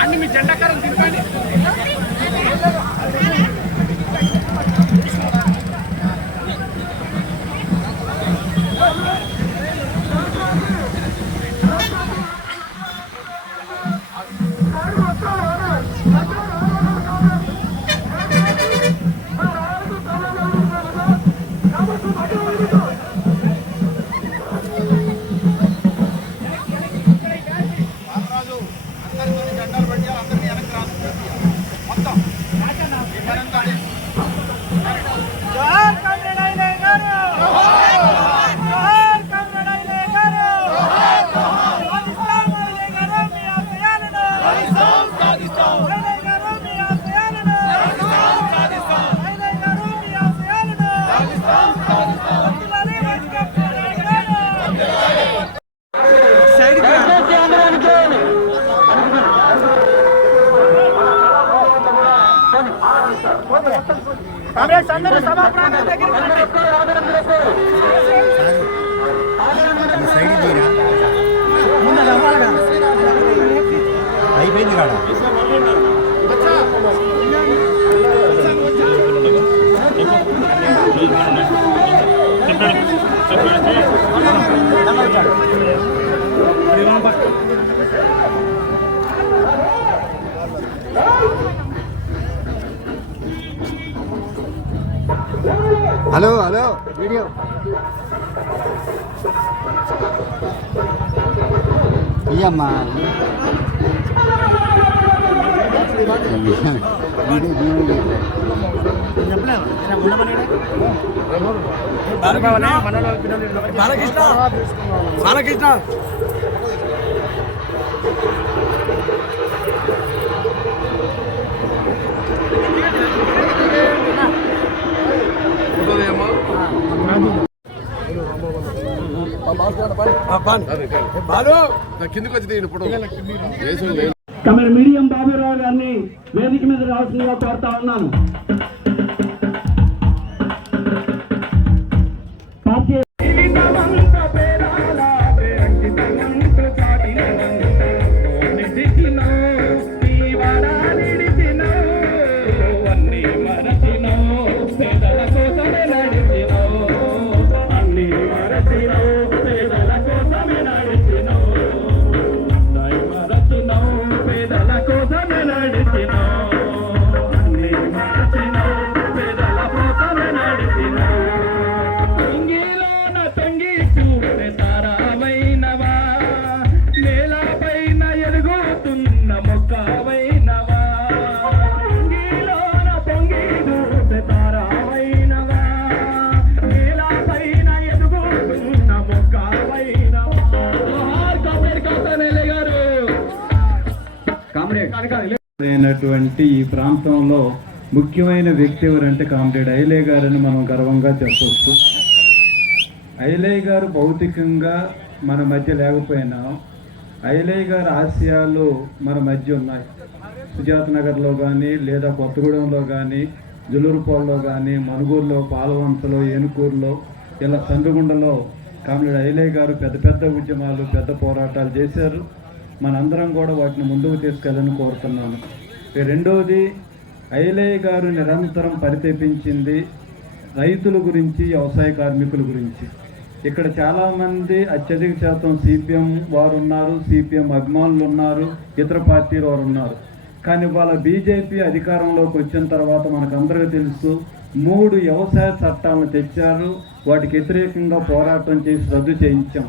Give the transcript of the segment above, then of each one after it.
అన్ని మీ జెండాకారం తిప్పండి. కాంగ్రెస్ అందరూ సభా ప్రాంగణం దగ్గరికి అయిపోయింది కాడ హలో హలో వీడియో ఇయ్యమ్మా బాలకృష్ణ బాలకృష్ణ తమిళ మీడియం బాబురావు గారిని వేదిక మీద రావాల్సిందిగా కోరుతా ఉన్నాను. అయినటువంటి ఈ ప్రాంతంలో ముఖ్యమైన వ్యక్తి ఎవరంటే కామ్రేడ్ ఐలే గారని మనం గర్వంగా చెప్పవచ్చు. ఐలే గారు భౌతికంగా మన మధ్య లేకపోయినా ఐలే గారి ఆశయాలు మన మధ్య ఉన్నాయి. సుజాత నగర్లో కానీ లేదా కొత్తగూడెంలో కానీ జులూరుపాడులో కానీ, మనుగూరులో, పాలవంచలో, ఏనుకూరులో, ఇలా సందుగుండలో కామ్రేడ్ ఐలయ్య గారు పెద్ద పెద్ద ఉద్యమాలు, పెద్ద పోరాటాలు చేశారు. మనందరం కూడా వాటిని ముందుకు తీసుకెళ్ళని కోరుతున్నాను. రెండవది, ఐలయ్య గారు నిరంతరం పరితపించింది రైతుల గురించి, వ్యవసాయ కార్మికుల గురించి. ఇక్కడ చాలామంది అత్యధిక శాతం సిపిఎం వారు ఉన్నారు, సిపిఎం అభిమానులు ఉన్నారు, ఇతర పార్టీల వారు ఉన్నారు. కానీ వాళ్ళ బీజేపీ అధికారంలోకి వచ్చిన తర్వాత మనకందరికీ తెలుసు 3 వ్యవసాయ చట్టాలను తెచ్చారు. వాటికి వ్యతిరేకంగా పోరాటం చేసి రద్దు చేయించాం.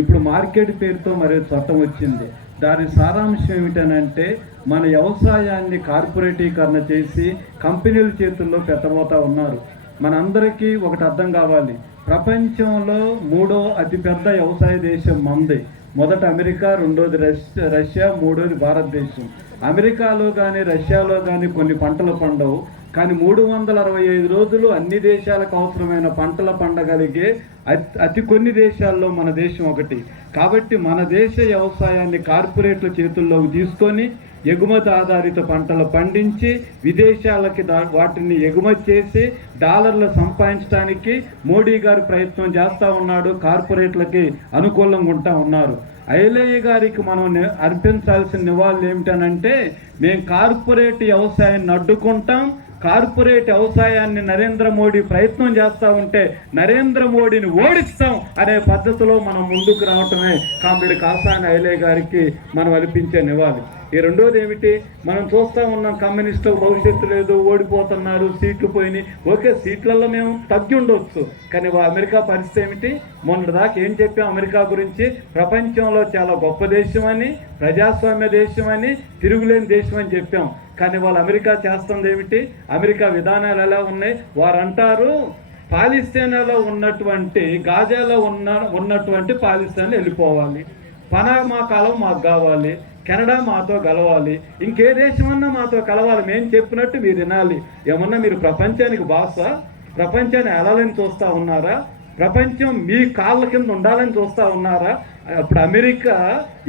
ఇప్పుడు మార్కెట్ పేరుతో మరో చట్టం వచ్చింది. దాని సారాంశం ఏమిటనంటే మన వ్యవసాయాన్ని కార్పొరేటీకరణ చేసి కంపెనీల చేతుల్లో పెట్టబోతా ఉన్నారు. మనందరికీ ఒకటి అర్థం కావాలి, ప్రపంచంలో 3వ అతిపెద్ద వ్యవసాయ దేశం మనది. మొదట అమెరికా, రెండోది రష్యా, మూడోది భారతదేశం. అమెరికాలో కానీ రష్యాలో కానీ కొన్ని పంటలు పండవు, కానీ 365 రోజులు అన్ని దేశాలకు అవసరమైన పంటల పండగలిగే అతి కొన్ని దేశాల్లో మన దేశం ఒకటి. కాబట్టి మన దేశ వ్యవసాయాన్ని కార్పొరేట్ల చేతుల్లోకి తీసుకొని ఎగుమతి ఆధారిత పంటలు పండించి విదేశాలకి వాటిని ఎగుమతి చేసి డాలర్లు సంపాదించడానికి మోడీ గారు ప్రయత్నం చేస్తూ ఉన్నాడు. కార్పొరేట్లకి అనుకూలంగా ఉంటా ఉన్నారు. ఐలయ్య గారికి మనం అర్పించాల్సిన నివాళులు ఏమిటనంటే, మేము కార్పొరేట్ వ్యవసాయాన్ని అడ్డుకుంటాం, కార్పొరేట్ వ్యవసాయాన్ని నరేంద్ర మోడీ ప్రయత్నం చేస్తూ ఉంటే నరేంద్ర మోడీని ఓడిస్తాం అనే పద్ధతిలో మనం ముందుకు రావటమే కామ్రేడ్ కాసాని ఐలయ్య గారికి మనం అర్పించే నివాళి. ఈ రెండోది ఏమిటి, మనం చూస్తూ ఉన్నాం కమ్యూనిస్టులకు భవిష్యత్తు లేదు, ఓడిపోతున్నారు, సీట్లు పోయినాయి. ఓకే, సీట్లలో మేము తగ్గి ఉండవచ్చు, కానీ అమెరికా పరిస్థితి ఏమిటి? మొన్నటిదాకా ఏం చెప్పాం అమెరికా గురించి? ప్రపంచంలో చాలా గొప్ప దేశం అని, ప్రజాస్వామ్య దేశం అని, తిరుగులేని దేశం అని చెప్పాం. కానీ వాళ్ళు అమెరికా చేస్తుంది ఏమిటి? అమెరికా విధానాలు ఎలా ఉన్నాయి? వారు అంటారు పాలిస్తీనాలో ఉన్నటువంటి, గాజాలో ఉన్నటువంటి పాలిస్తీన్ వెళ్ళిపోవాలి, పనామా కాలం మాకు కావాలి, కెనడా మాతో కలవాలి, ఇంకే దేశమన్నా మాతో కలవాలి, మేము చెప్పినట్టు మీరు వినాలి. ఏమన్నా మీరు ప్రపంచానికి బాస? ప్రపంచాన్ని ఎలాలని చూస్తూ ఉన్నారా? ప్రపంచం మీ కాళ్ళ కింద ఉండాలని చూస్తూ ఉన్నారా? అప్పుడు అమెరికా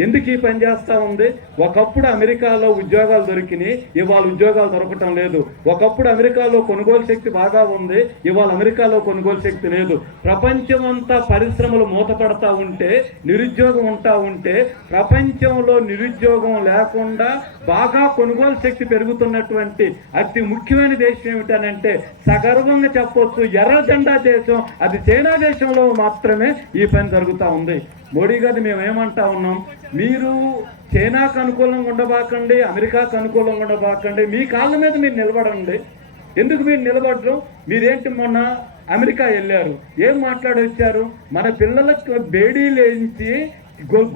ఎందుకు ఈ పని చేస్తూ ఉంది? ఒకప్పుడు అమెరికాలో ఉద్యోగాలు దొరికినాయి, ఇవాళ ఉద్యోగాలు దొరకటం లేదు. ఒకప్పుడు అమెరికాలో కొనుగోలు శక్తి బాగా ఉంది, ఇవాళ అమెరికాలో కొనుగోలు శక్తి లేదు. ప్రపంచమంతా పరిశ్రమలు మూతపడతా ఉంటే, నిరుద్యోగం ఉంటా ఉంటే, ప్రపంచంలో నిరుద్యోగం లేకుండా బాగా కొనుగోలు శక్తి పెరుగుతున్నటువంటి అతి ముఖ్యమైన దేశం ఏమిటనంటే సగర్వంగా చెప్పొచ్చు ఎర్ర జెండా దేశం, అది చైనా దేశంలో మాత్రమే ఈ పని జరుగుతూ ఉంది. మోడీ గారిని మేము ఏమంటా ఉన్నాం, మీరు చైనాకు అనుకూలంగా ఉండబాకండి, అమెరికాకు అనుకూలంగా ఉండబాకండి, మీ కాళ్ళ మీద మీరు నిలబడండి. ఎందుకు మీరు నిలబడరు? మీరేంటి మొన్న అమెరికా వెళ్ళారు, ఏం మాట్లాడి వచ్చారు? మన పిల్లలకు బేడీలు వేయించి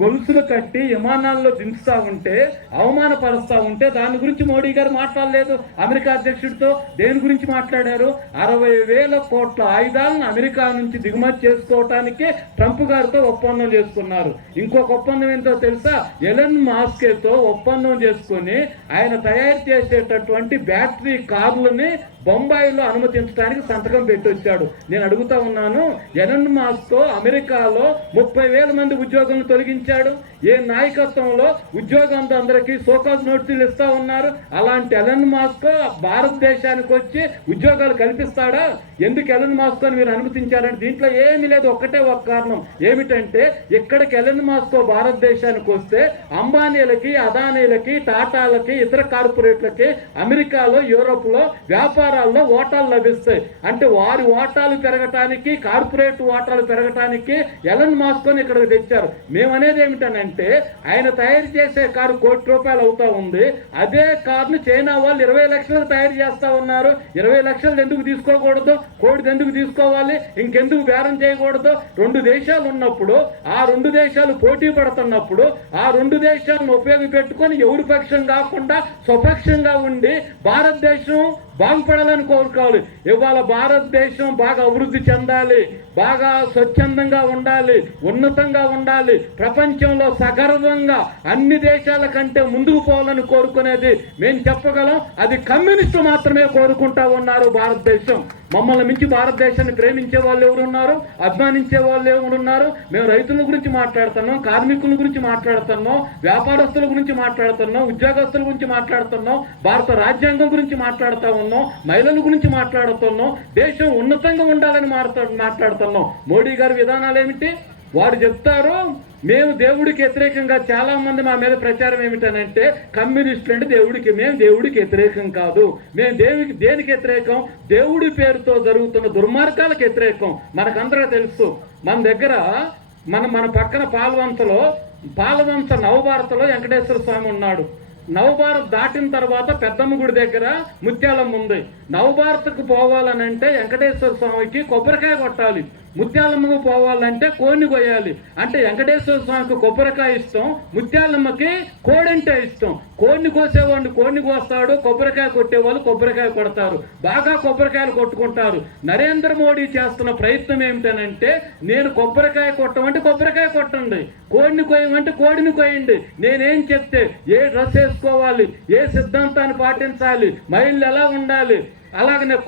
గొలుసులు కట్టి విమానాల్లో దించుతూ ఉంటే, అవమానపరుస్తూ ఉంటే దాని గురించి మోడీ గారు మాట్లాడలేదు. అమెరికా అధ్యక్షుడితో దేని గురించి మాట్లాడారు? 60,000 కోట్ల ఆయుధాలను అమెరికా నుంచి దిగుమతి చేసుకోవటానికి ట్రంప్ గారితో ఒప్పందం చేసుకున్నారు. ఇంకొక ఒప్పందం ఏంటో తెలుసా? ఎలన్ మాస్క్తో ఒప్పందం చేసుకొని ఆయన తయారు చేసేటటువంటి బ్యాటరీ కార్లని బొంబాయిలో అనుమతించడానికి సంతకం పెట్టొచ్చాడు. నేను అడుగుతా ఉన్నాను, ఎలన్ మాస్క్ అమెరికాలో 30,000 మంది ఉద్యోగులను తొలగించాడు. ఏ నాయకత్వంలో ఉద్యోగంతో అందరికీ సోకాజ్ నోటీసులు ఇస్తా ఉన్నారు? అలాంటి ఎలన్ మాస్క్ భారతదేశానికి వచ్చి ఉద్యోగాలు కల్పిస్తాడా? ఎందుకు ఎలన్ మాస్క్ అని మీరు అనుమతించారంటే దీంట్లో ఏమీ లేదు, ఒక్కటే ఒక కారణం ఏమిటంటే, ఇక్కడికి ఎలన్ మాస్క్ భారతదేశానికి వస్తే అంబానీలకి, అదానీలకి, టాటాలకి, ఇతర కార్పొరేట్లకి అమెరికాలో, యూరోప్లో వ్యాపారాల్లో ఓటాలు లభిస్తాయి. అంటే వారి ఓటాలు పెరగటానికి, కార్పొరేట్ ఓటాలు పెరగటానికి ఎలన్ మాస్క్ ని ఇక్కడికి తెచ్చారు. మేమనేది ఏమిటనంటే, ఆయన తయారు చేసే కారు ₹1,00,00,000 అవుతా ఉంది. అదే కారును చైనా వాళ్ళు 20 లక్షలకు తయారు చేస్తా ఉన్నారు. 20 లక్షలు ఎందుకు తీసుకోకూడదు? కోడిది ఎందుకు తీసుకోవాలి? ఇంకెందుకు బేరం చేయకూడదు? 2 దేశాలు ఉన్నప్పుడు, ఆ 2 దేశాలు పోటీ పడుతున్నప్పుడు, ఆ 2 దేశాలను ఉపయోగపెట్టుకొని ఎవరి పక్షం కాకుండా స్వపక్షంగా ఉండి భారతదేశం బాగుపడాలని కోరుకోవాలి. ఇవాళ భారతదేశం బాగా అభివృద్ధి చెందాలి, బాగా స్వచ్ఛందంగా ఉండాలి, ఉన్నతంగా ఉండాలి, ప్రపంచంలో సగర్వంగా అన్ని దేశాల కంటే ముందుకు పోవాలని కోరుకునేది మేము చెప్పగలం. అది కమ్యూనిస్టు మాత్రమే కోరుకుంటా ఉన్నారు. భారతదేశం మమ్మల్ని మించి భారతదేశాన్ని ప్రేమించే వాళ్ళు ఎవరున్నారు? అభిమానించే వాళ్ళు ఎవరున్నారు? మేము రైతుల గురించి మాట్లాడుతున్నాం, కార్మికుల గురించి మాట్లాడుతున్నాం, వ్యాపారస్తుల గురించి మాట్లాడుతున్నాం, ఉద్యోగస్తుల గురించి మాట్లాడుతున్నాం, భారత రాజ్యాంగం గురించి మాట్లాడుతూ ఉన్నాం. మాట్లాడుతున్నాం, మహిళల గురించి మాట్లాడుతున్నాం, దేశం ఉన్నతంగా ఉండాలని మాట్లాడుతున్నాం. మోడీ గారి విధానాలు ఏమిటి? వారు చెప్తారు మేము దేవుడికి వ్యతిరేకంగా, చాలా మంది మా మీద ప్రచారం ఏమిటనంటే కమ్యూనిస్టులు అంటే మేము దేవుడికి వ్యతిరేకం కాదు, మేము దేనికి వ్యతిరేకం? దేవుడి పేరుతో జరుగుతున్న దుర్మార్గాలకు వ్యతిరేకం. మనకందరూ తెలుసు. మన దగ్గర మన పక్కన పాలవంచ నవభారతలో వెంకటేశ్వర స్వామి ఉన్నాడు. నవభారత్ దాటిన తర్వాత పెద్దమ్మ గుడి దగ్గర ముత్యాలమ్మ ఉంది. నవభారత్కు పోవాలనంటే వెంకటేశ్వర స్వామికి కొబ్బరికాయ కొట్టాలి, ముత్యాలమ్మకు పోవాలంటే కోడిని కొయ్యాలి. అంటే వెంకటేశ్వర స్వామికి కొబ్బరికాయ ఇష్టం, ముత్యాలమ్మకి కోడంటే ఇష్టం. కోడిని కోసేవాడిని కోడిని కోస్తాడు, కొబ్బరికాయ కొట్టేవాళ్ళు కొబ్బరికాయ కొడతారు, బాగా కొబ్బరికాయలు కొట్టుకుంటారు. నరేంద్ర మోడీ చేస్తున్న ప్రయత్నం ఏమిటనంటే నేను కొబ్బరికాయ కొట్టమంటే కొబ్బరికాయ కొట్టండి, కోడిని కొయ్యమంటే కోడిని కొయ్యండి, నేనేం చెప్తే ఏ డ్రెస్ వేసుకోవాలి, ఏ సిద్ధాంతాన్ని పాటించాలి, మహిళలు ఎలా ఉండాలి, అలాగనే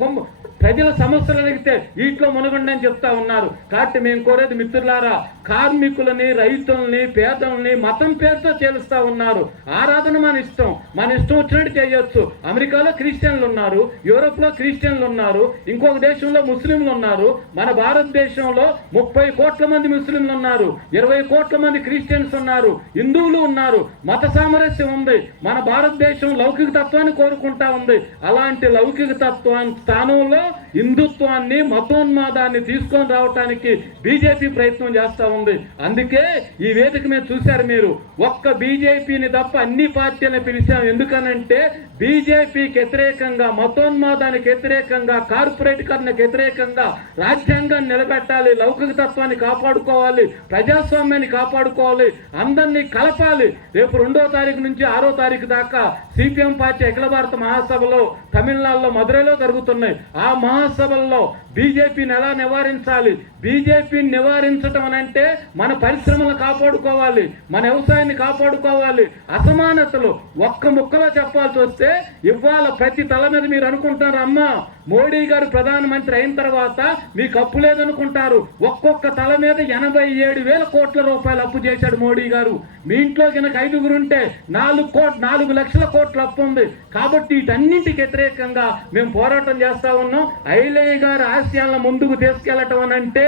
ప్రజల సమస్యలు అడిగితే వీటిలో మునగండి అని చెప్తా ఉన్నారు. కాబట్టి మేము కోరేది మిత్రులారా, కార్మికులని, రైతుల్ని, పేదల్ని మతం పేరుతో చేలుస్తా ఉన్నారు. ఆరాధన మన ఇష్టం వచ్చినట్టు చేయొచ్చు. అమెరికాలో క్రిస్టియన్లు ఉన్నారు, యూరోప్లో క్రిస్టియన్లు ఉన్నారు, ఇంకొక దేశంలో ముస్లింలు ఉన్నారు. మన భారతదేశంలో 30 కోట్ల మంది ముస్లింలు ఉన్నారు, 20 కోట్ల మంది క్రిస్టియన్స్ ఉన్నారు, హిందువులు ఉన్నారు. మత సామరస్యం ఉంది. మన భారతదేశం లౌకిక తత్వాన్ని కోరుకుంటా ఉంది. అలాంటి లౌకిక తత్వాన్ని స్థానంలో హిందుత్వాన్ని, మతోన్మాదాన్ని తీసుకొని రావటానికి బీజేపీ ప్రయత్నం చేస్తా ఉంది. అందుకే ఈ వేదిక మీద చూశారు మీరు, ఒక్క బీజేపీని తప్ప అన్ని పార్టీలను పిలిచాం. ఎందుకనంటే బీజేపీకి వ్యతిరేకంగా, మతోన్మాదానికి వ్యతిరేకంగా, కార్పొరేటీకరణకు వ్యతిరేకంగా రాజ్యాంగాన్ని నిలబెట్టాలి, లౌకిక తత్వాన్ని కాపాడుకోవాలి, ప్రజాస్వామ్యాన్ని కాపాడుకోవాలి, అందరినీ కలపాలి. రేపు 2వ తారీఖు నుంచి 6వ తారీఖు దాకా సిపిఎం పార్టీ అఖిల భారత మహాసభలో తమిళనాడులో మదురైలో జరుగుతున్నాయి. ఆ మహాసభల్లో బీజేపీని ఎలా నివారించాలి? బీజేపీని నివారించడం అంటే మన పరిశ్రమలను కాపాడుకోవాలి, మన వ్యవసాయాన్ని కాపాడుకోవాలి. అసమానతలు ఒక్క ముక్కలో చెప్పాల్సి వస్తే ఇవాళ ప్రతి తల మీద మీరు అనుకుంటారు, అమ్మా మోడీ గారు ప్రధానమంత్రి అయిన తర్వాత మీకు అప్పు లేదనుకుంటారు. ఒక్కొక్క తల మీద 87,000 కోట్ల రూపాయలు అప్పు చేశాడు మోడీ గారు. మీ ఇంట్లో కనుక 5 ఉంటే 4 లక్షల కోట్ల అప్పు ఉంది. కాబట్టి వీటన్నింటికి వ్యతిరేకంగా మేము పోరాటం చేస్తా ఉన్నాం. ఐలయ్య గారు ఆశయాలను ముందుకు తీసుకెళ్లటం అని అంటే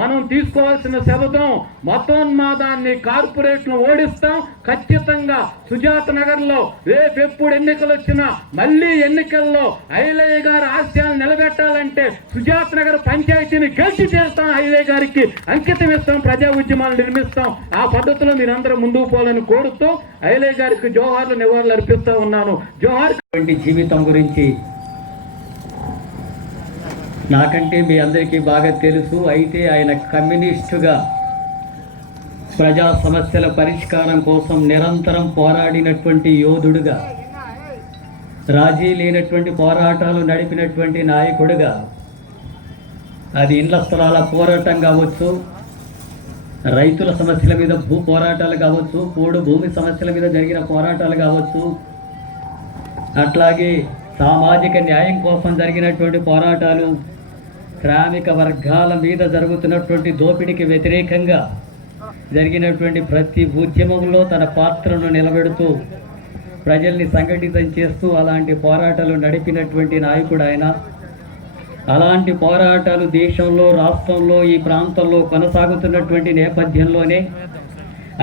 మనం తీసుకోవాల్సిన శపథం మతోన్మాదాన్ని, కార్పొరేట్లను ఓడిస్తాం ఖచ్చితంగా. సుజాత నగర్ లో రేపు ఎప్పుడు ఎన్నికలు వచ్చినా మళ్ళీ ఎన్నికల్లో ఐలయ్య గారు ఆశయాలను నిలబెట్టాలంటే సుజాత నగర్ పంచాయతీని గెలిచి చేస్తాం, ఐలయ్య గారికి అంకితం ఇస్తాం, ప్రజా ఉద్యమాలు నిర్మిస్తాం. ఆ పద్ధతిలో మీరందరూ ముందుకు పోవాలని కోరుతూ ఐలయ్య గారికి జోహార్లు, నివాళులు అర్పిస్తా ఉన్నాను. జోహార్. జీవితం గురించి నాకంటే మీ అందరికీ బాగా తెలుసు. అయితే ఆయన కమ్యూనిస్టుగా ప్రజా సమస్యల పరిష్కారం కోసం నిరంతరం పోరాడినటువంటి యోధుడుగా, రాజీ లేనటువంటి పోరాటాలు నడిపినటువంటి నాయకుడుగా, అది ఇండ్ల స్థలాల పోరాటం కావచ్చు, రైతుల సమస్యల మీద పోరాటాలు కావచ్చు, పోడు భూమి సమస్యల మీద జరిగిన పోరాటాలు కావచ్చు, అట్లాగే సామాజిక న్యాయం కోసం జరిగినటువంటి పోరాటాలు, శ్రామిక వర్గాల మీద జరుగుతున్నటువంటి దోపిడీకి వ్యతిరేకంగా జరిగినటువంటి ప్రతి ఉద్యమంలో తన పాత్రను నిలబెడుతూ ప్రజల్ని సంఘటితం చేస్తూ అలాంటి పోరాటాలు నడిపినటువంటి నాయకుడు ఆయన. అలాంటి పోరాటాలు దేశంలో, రాష్ట్రంలో, ఈ ప్రాంతంలో కొనసాగుతున్నటువంటి నేపథ్యంలోనే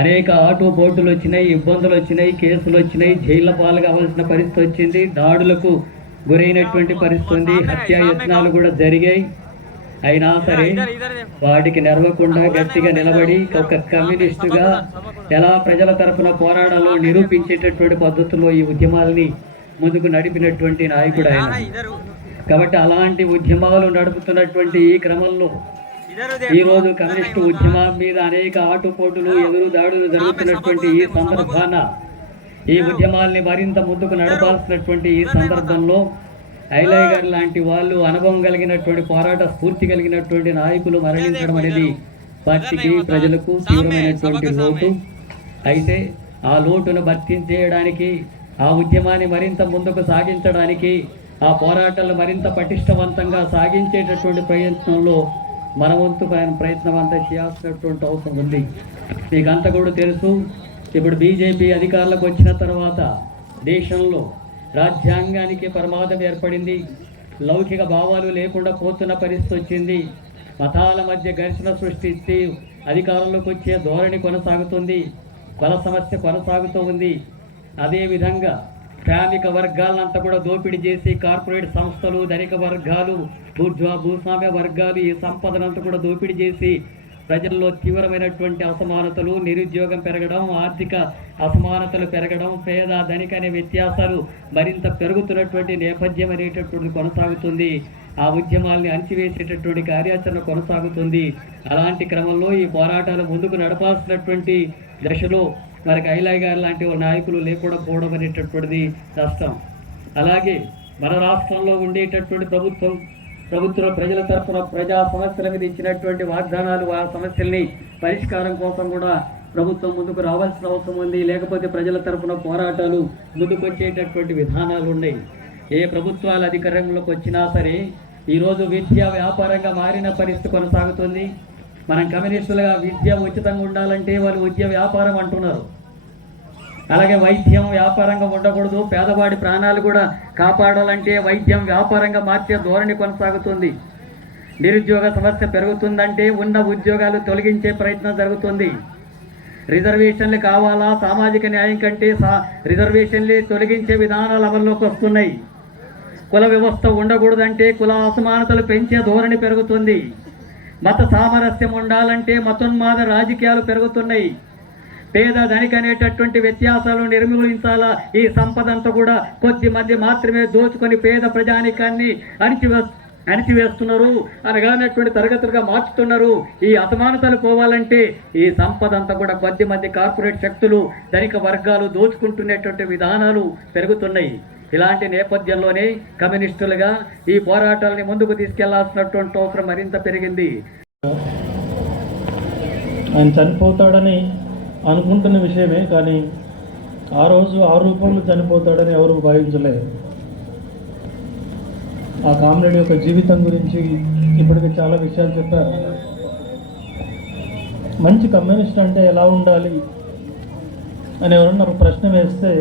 అనేక ఆటుపోటులు వచ్చినాయి, ఇబ్బందులు వచ్చినాయి, కేసులు వచ్చినాయి, జైళ్ల పాలు కావాల్సిన పరిస్థితి వచ్చింది, దాడులకు గురైనటువంటి పరిస్థితి ఉంది, హత్యాయత్నాలు కూడా జరిగాయి. అయినా సరే వాటికి నెరవకుండా గట్టిగా నిలబడి ఒక కమ్యూనిస్టుగా ఎలా ప్రజల తరఫున పోరాడాలో నిరూపించేటటువంటి పద్ధతిలో ఈ ఉద్యమాలని ముందుకు నడిపినటువంటి నాయకుడు ఆయన. కాబట్టి అలాంటి ఉద్యమాలు నడుపుతున్నటువంటి ఈ క్రమంలో ఈరోజు కమ్యూనిస్టు ఉద్యమం మీద అనేక ఆటుపోటులు, ఎదురు దాడులు జరుగుతున్నటువంటి ఈ సందర్భాన, ఈ ఉద్యమాల్ని మరింత ముందుకు నడపాల్సినటువంటి ఈ సందర్భంలో ఐలయ్య గారు లాంటి వాళ్ళు, అనుభవం కలిగినటువంటి, పోరాట స్ఫూర్తి కలిగినటువంటి నాయకులు మరణించడం అనేది పార్టీకి, ప్రజలకు తీవ్రమైనటువంటి లోటు. అయితే ఆ లోటును భర్తీ చేయడానికి, ఆ ఉద్యమాన్ని మరింత ముందుకు సాగించడానికి, ఆ పోరాటాలు మరింత పటిష్టవంతంగా సాగించేటటువంటి ప్రయత్నంలో మన వంతు ప్రయత్నం అంతా చేయాల్సినటువంటి అవసరం ఉంది. మీకంతా కూడా తెలుసు, ఇప్పుడు బీజేపీ అధికారంలోకి వచ్చిన తర్వాత దేశంలో రాజ్యాంగానికి ప్రమాదం ఏర్పడింది. లౌకిక భావాలు లేకుండా పోతున్న పరిస్థితి వచ్చింది. మతాల మధ్య ఘర్షణ సృష్టించి అధికారంలోకి వచ్చే ధోరణి కొనసాగుతుంది. కుల సమస్య కొనసాగుతూ ఉంది. అదేవిధంగా శ్రామిక వర్గాలంతా కూడా దోపిడీ చేసి కార్పొరేట్ సంస్థలు, ధనిక వర్గాలు, భూస్వామ్య వర్గాలు ఈ సంపదనంతా కూడా దోపిడీ చేసి ప్రజల్లో తీవ్రమైనటువంటి అసమానతలు, నిరుద్యోగం పెరగడం, ఆర్థిక అసమానతలు పెరగడం, పేద ధనిక అనే వ్యత్యాసాలు మరింత పెరుగుతున్నటువంటి నేపథ్యం అనేటటువంటిది కొనసాగుతుంది. ఆ ఉద్యమాల్ని అణచివేసేటటువంటి కార్యాచరణ కొనసాగుతుంది. అలాంటి క్రమంలో ఈ పోరాటాలు ముందుకు నడపాల్సినటువంటి దశలో మనకి ఐలయ్య గారు లాంటి నాయకులు లేకుండా పోవడం అనేటటువంటిది నష్టం. అలాగే మన రాష్ట్రంలో ఉండేటటువంటి ప్రభుత్వం ప్రజల తరఫున ప్రజా సమస్యల మీద ఇచ్చినటువంటి వాగ్దానాలు, ఆ సమస్యల్ని పరిష్కారం కోసం కూడా ప్రభుత్వం ముందుకు రావాల్సిన అవసరం ఉంది. లేకపోతే ప్రజల తరఫున పోరాటాలు ముందుకు వచ్చేటటువంటి విధానాలు ఉన్నాయి. ఏ ప్రభుత్వాలు అధికారంలోకి వచ్చినా సరే ఈరోజు విద్య వ్యాపారంగా మారిన పరిస్థితి కొనసాగుతుంది. మనం కమ్యూనిస్టులుగా విద్య ఉచితంగా ఉండాలంటే వాళ్ళు విద్య వ్యాపారం అంటున్నారు. అలాగే వైద్యం వ్యాపారంగా ఉండకూడదు, పేదవాడి ప్రాణాలు కూడా కాపాడాలంటే వైద్యం వ్యాపారంగా మార్చే ధోరణి కొనసాగుతుంది. నిరుద్యోగ సమస్య పెరుగుతుందంటే ఉన్న ఉద్యోగాలు తొలగించే ప్రయత్నం జరుగుతుంది. రిజర్వేషన్లు కావాలా, సామాజిక న్యాయం కంటే రిజర్వేషన్లే తొలగించే విధానాలు అమల్లోకి వస్తున్నాయి. కుల వ్యవస్థ ఉండకూడదంటే కుల అసమానతలు పెంచే ధోరణి పెరుగుతుంది. మత సామరస్యం ఉండాలంటే మతోన్మాద రాజకీయాలు పెరుగుతున్నాయి. పేద ధనిక అనేటటువంటి వ్యత్యాసాలు నిర్మూలించాలా. ఈ సంపద అంతా కూడా కొద్ది మంది మాత్రమే దోచుకొని పేద ప్రజానికాన్ని అణిచివేస్తున్నారు, అనగానటువంటి తరగతులుగా మార్చుతున్నారు. ఈ అసమానతలు పోవాలంటే ఈ సంపద అంతా కూడా కొద్ది మంది కార్పొరేట్ శక్తులు, ధనిక వర్గాలు దోచుకుంటున్నటువంటి విధానాలు పెరుగుతున్నాయి. ఇలాంటి నేపథ్యంలోనే కమ్యూనిస్టులుగా ఈ పోరాటాలని ముందుకు తీసుకెళ్లాల్సినటువంటి అవసరం మరింత పెరిగింది. ఆయన చనిపోతాడని అనుకుంటున్న విషయమే, కానీ ఆ రోజు ఆ రూపంలో చనిపోతాడని ఎవరు భావించలేదు. ఆ కామ్రేడ్ యొక్క జీవితం గురించి ఇప్పటికే చాలా విషయాలు చెప్పారు. మంచి కమ్యూనిస్ట్ అంటే ఎలా ఉండాలి అని ఎవరన్నా ఒక ప్రశ్న వేస్తే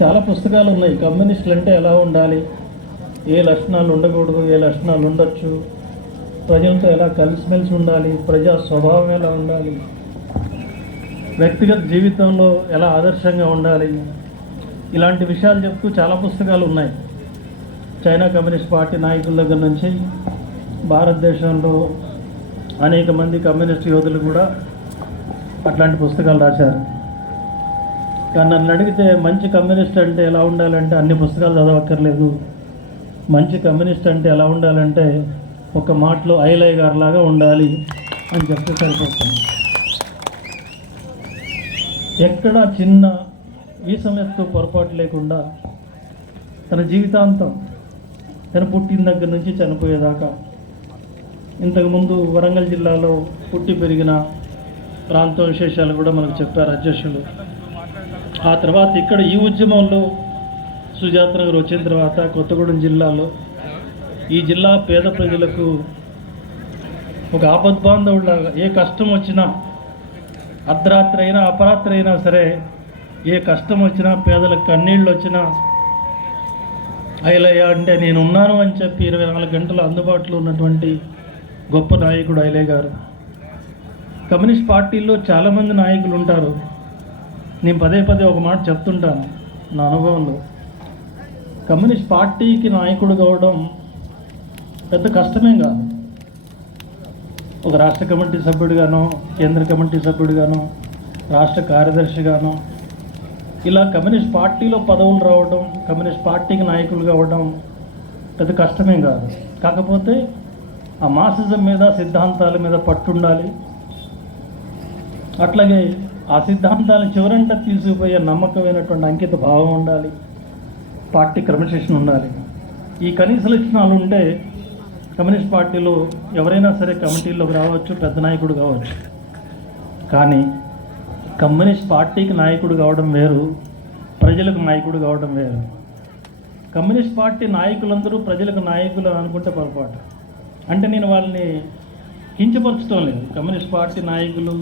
చాలా పుస్తకాలు ఉన్నాయి. కమ్యూనిస్టులు అంటే ఎలా ఉండాలి, ఏ లక్షణాలు ఉండకూడదు, ఏ లక్షణాలు ఉండొచ్చు, ప్రజలతో ఎలా కలిసిమెలిసి ఉండాలి, ప్రజా స్వభావం ఎలా ఉండాలి, వ్యక్తిగత జీవితంలో ఎలా ఆదర్శంగా ఉండాలి, ఇలాంటి విషయాలు చెప్తూ చాలా పుస్తకాలు ఉన్నాయి. చైనా కమ్యూనిస్ట్ పార్టీ నాయకుల దగ్గర నుంచి భారతదేశంలో అనేక మంది కమ్యూనిస్ట్ యోధులు కూడా అట్లాంటి పుస్తకాలు రాశారు. కానీ నన్ను అడిగితే మంచి కమ్యూనిస్ట్ అంటే ఎలా ఉండాలంటే అన్ని పుస్తకాలు చదవక్కర్లేదు. మంచి కమ్యూనిస్ట్ అంటే ఎలా ఉండాలంటే ఒక మాటలో ఐలయ్య గారు లాగా ఉండాలి అని చెప్తే సరిపోతుంది. ఎక్కడా చిన్న వీసమెత్తు పొరపాటు లేకుండా తన జీవితాంతం, తన పుట్టిన దగ్గర నుంచి చనిపోయేదాకా, ఇంతకుముందు వరంగల్ జిల్లాలో పుట్టి పెరిగిన ప్రాంత విశేషాలు కూడా మనకు చెప్పారు అధ్యక్షులు. ఆ తర్వాత ఇక్కడ ఈ ఉద్యమంలో సుజాత నగర్ వచ్చిన తర్వాత కొత్తగూడెం జిల్లాలో ఈ జిల్లా పేద ప్రజలకు ఒక ఆపద్బాంధవులాగా, ఏ కష్టం వచ్చినా అర్ధరాత్రి అయినా అపరాత్రి అయినా సరే, ఏ కష్టం వచ్చినా పేదలకు కన్నీళ్ళు వచ్చినా ఐలయ్య అంటే నేను ఉన్నాను అని చెప్పి 24 గంటలు అందుబాటులో ఉన్నటువంటి గొప్ప నాయకుడు ఐలయ్య గారు. కమ్యూనిస్ట్ పార్టీల్లో చాలామంది నాయకులు ఉంటారు. నేను పదే పదే ఒక మాట చెప్తుంటాను నా అనుభవంలో. కమ్యూనిస్ట్ పార్టీకి నాయకుడు కావడం పెద్ద కష్టమేం కాదు. ఒక రాష్ట్ర కమిటీ సభ్యుడిగానో, కేంద్ర కమిటీ సభ్యుడిగానో, రాష్ట్ర కార్యదర్శిగానో ఇలా కమ్యూనిస్ట్ పార్టీలో పదవులు రావడం, కమ్యూనిస్ట్ పార్టీకి నాయకులు కావడం పెద్ద కష్టమేం కాదు. కాకపోతే ఆ మార్క్సిజం మీద, సిద్ధాంతాల మీద పట్టుండాలి. అట్లాగే ఆ సిద్ధాంతాలను చివరంట తీసుకుపోయే నమ్మకమైనటువంటి అంకిత భావం ఉండాలి. పార్టీ క్రమశిక్షణ ఉండాలి. ఈ కనీస లక్షణాలు ఉంటే కమ్యూనిస్ట్ పార్టీలో ఎవరైనా సరే కమిటీల్లోకి రావచ్చు, పెద్ద నాయకుడు కావచ్చు. కానీ కమ్యూనిస్ట్ పార్టీకి నాయకుడు కావడం వేరు, ప్రజలకు నాయకుడు కావడం వేరు. కమ్యూనిస్ట్ పార్టీ నాయకులందరూ ప్రజలకు నాయకులు అనుకుంటే పొరపాటు. అంటే నేను వాళ్ళని కించపరచడం లేదు. కమ్యూనిస్ట్ పార్టీ నాయకులు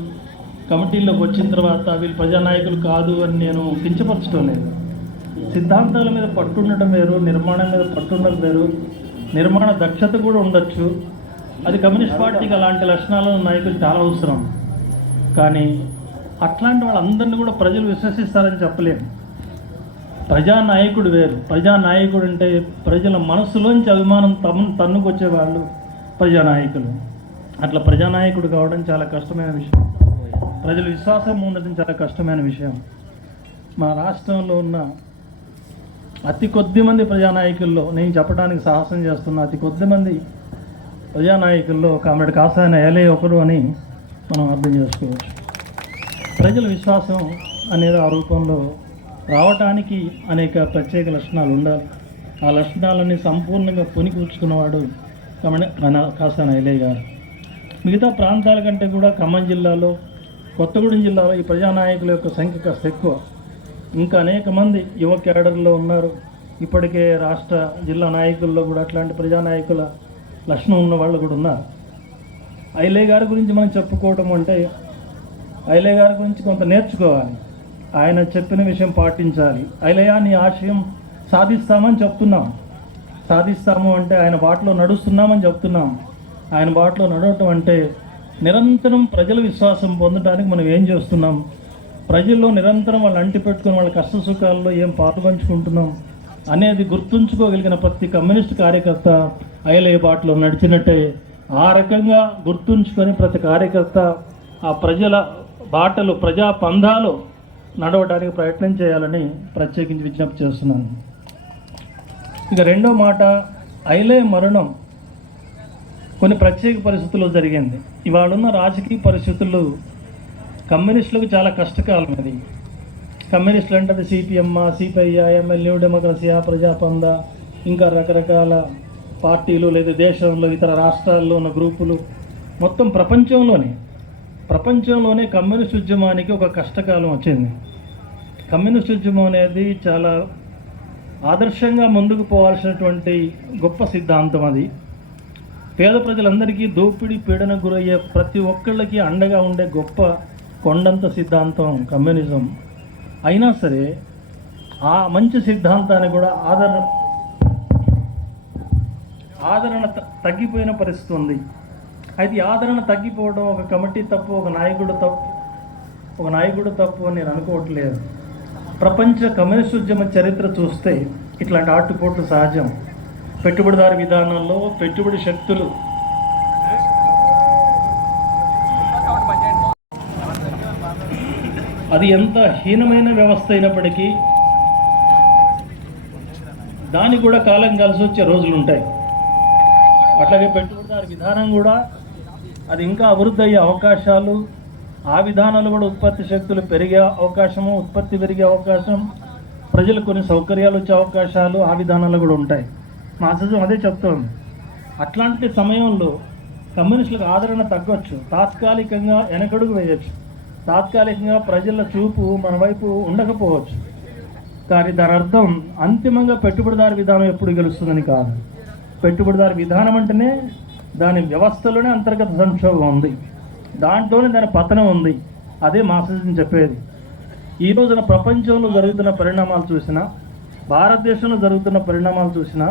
కమిటీల్లోకి వచ్చిన తర్వాత వీళ్ళు ప్రజానాయకులు కాదు అని నేను కించపరచడం లేదు. సిద్ధాంతాల మీద పట్టుండటం వేరు, నిర్మాణం మీద పట్టుండటం వేరు, నిర్మాణ దక్షత కూడా ఉండొచ్చు. అది కమ్యూనిస్ట్ పార్టీకి అలాంటి లక్షణాలు నాయకులు చాలా అవసరం. కానీ అట్లాంటి వాళ్ళందరినీ కూడా ప్రజలు విశ్వసిస్తారని చెప్పలేము. ప్రజానాయకుడు వేరు. ప్రజానాయకుడు అంటే ప్రజల మనసులోంచి అభిమానం తన్నుకొచ్చే వాళ్ళు ప్రజానాయకులు. అట్లా ప్రజానాయకుడు కావడం చాలా కష్టమైన విషయం. ప్రజల విశ్వాసం ఉండడం చాలా కష్టమైన విషయం. మా రాష్ట్రంలో ఉన్న అతి కొద్ది మంది ప్రజానాయకుల్లో, నేను చెప్పడానికి సాహసం చేస్తున్న అతి కొద్ది మంది ప్రజానాయకుల్లో కామ్రేడ్ కాసాని ఐలయ్య ఒకరు అని మనం అర్థం చేసుకోవచ్చు. ప్రజల విశ్వాసం అనేది ఆ రూపంలో రావటానికి అనేక ప్రత్యేక లక్షణాలు ఉండాలి. ఆ లక్షణాలన్నీ సంపూర్ణంగా పునికూర్చుకున్నవాడు కాసాని ఐలయ్య గారు. మిగతా ప్రాంతాల కంటే కూడా ఖమ్మం జిల్లాలో, కొత్తగూడెం జిల్లాలో ఈ ప్రజానాయకుల యొక్క సంఖ్య కాస్త ఎక్కువ. ఇంకా అనేక మంది యువ క్యాడర్లో ఉన్నారు. ఇప్పటికే రాష్ట్ర జిల్లా నాయకుల్లో కూడా అట్లాంటి ప్రజానాయకుల లక్షణం ఉన్న వాళ్ళు కూడా ఉన్నారు. ఐలయ్య గారి గురించి మనం చెప్పుకోవటం అంటే ఐలయ్య గారి గురించి కొంత నేర్చుకోవాలి. ఆయన చెప్పిన విషయం పాటించాలి. ఐలయ్య నీ ఆశయం సాధిస్తామని చెప్తున్నాం. సాధిస్తాము అంటే ఆయన బాటలో నడుస్తున్నామని చెప్తున్నాం. ఆయన బాటలో నడవటం అంటే నిరంతరం ప్రజల విశ్వాసం పొందడానికి మనం ఏం చేస్తున్నాం, ప్రజల్లో నిరంతరం వాళ్ళు అంటిపెట్టుకుని వాళ్ళ కష్ట సుఖాల్లో ఏం పాల్పంచుకుంటున్నాం అనేది గుర్తుంచుకోగలిగిన ప్రతి కమ్యూనిస్ట్ కార్యకర్త ఐలయ్య బాటలో నడిచినట్టే. ఆ రకంగా గుర్తుంచుకొని ప్రతి కార్యకర్త ఆ ప్రజల బాటలు, ప్రజా పందాలు నడవడానికి ప్రయత్నం చేయాలని ప్రత్యేకించి విజ్ఞప్తి చేస్తున్నాను. ఇక రెండో మాట, ఐలయ్య మరణం కొన్ని ప్రత్యేక పరిస్థితుల్లో జరిగింది. ఇవాళున్న రాజకీయ పరిస్థితులు కమ్యూనిస్టులకు చాలా కష్టకాలం. అది కమ్యూనిస్టులు అంటే అది సిపిఎం, సిపిఐ, ఎంఎల్, న్యూ డెమోక్రసీయా, ప్రజాపంద, ఇంకా రకరకాల పార్టీలు, లేదా దేశంలో ఇతర రాష్ట్రాల్లో ఉన్న గ్రూపులు, మొత్తం ప్రపంచంలోనే కమ్యూనిస్ట్ ఉద్యమానికి ఒక కష్టకాలం వచ్చింది. కమ్యూనిస్ట్ ఉద్యమం అనేది చాలా ఆదర్శంగా ముందుకు పోవాల్సినటువంటి గొప్ప సిద్ధాంతం. అది పేద ప్రజలందరికీ దోపిడీ, పీడన గురయ్యే ప్రతి ఒక్కళ్ళకి అండగా ఉండే గొప్ప కొండంత సిద్ధాంతం కమ్యూనిజం. అయినా సరే ఆ మంచి సిద్ధాంతాన్ని కూడా ఆదరణ తగ్గిపోయిన పరిస్థితి ఉంది. అయితే ఆదరణ తగ్గిపోవడం ఒక కమిటీ తప్పు, ఒక నాయకుడు తప్పు అని నేను అనుకోవట్లేదు. ప్రపంచ కమ్యూనిస్ట్ ఉద్యమ చరిత్ర చూస్తే ఇట్లాంటి ఆటుపోట్లు సహజం. పెట్టుబడిదారు విధానంలో పెట్టుబడి శక్తులు అది ఎంత హీనమైన వ్యవస్థ అయినప్పటికీ దానికి కూడా కాలం కలిసి వచ్చే రోజులు ఉంటాయి. అట్లాగే పెట్టుబడిదారు విధానం కూడా అది ఇంకా అభివృద్ధి అయ్యే అవకాశాలు, ఆ విధానాలు కూడా ఉత్పత్తి శక్తులు పెరిగే అవకాశము, ఉత్పత్తి పెరిగే అవకాశం, ప్రజలకు కొన్ని సౌకర్యాలు వచ్చే అవకాశాలు ఆ విధానాలు కూడా ఉంటాయి. మా సజం అదే చెప్తోంది. అట్లాంటి సమయంలో కమ్యూనిస్టులకు ఆదరణ తగ్గొచ్చు, తాత్కాలికంగా వెనకడుగు వేయచ్చు, తాత్కాలికంగా ప్రజల చూపు మన వైపు ఉండకపోవచ్చు. కానీ దాని అర్థం అంతిమంగా పెట్టుబడిదారు విధానం ఎప్పుడు గెలుస్తుందని కాదు. పెట్టుబడిదారు విధానం అంటేనే దాని వ్యవస్థలోనే అంతర్గత సంక్షోభం ఉంది, దాంట్లోనే దాని పతనం ఉంది. అదే మార్క్సిజం చెప్పేది. ఈ రోజున ప్రపంచంలో జరుగుతున్న పరిణామాలు చూసినా, భారతదేశంలో జరుగుతున్న పరిణామాలు చూసినా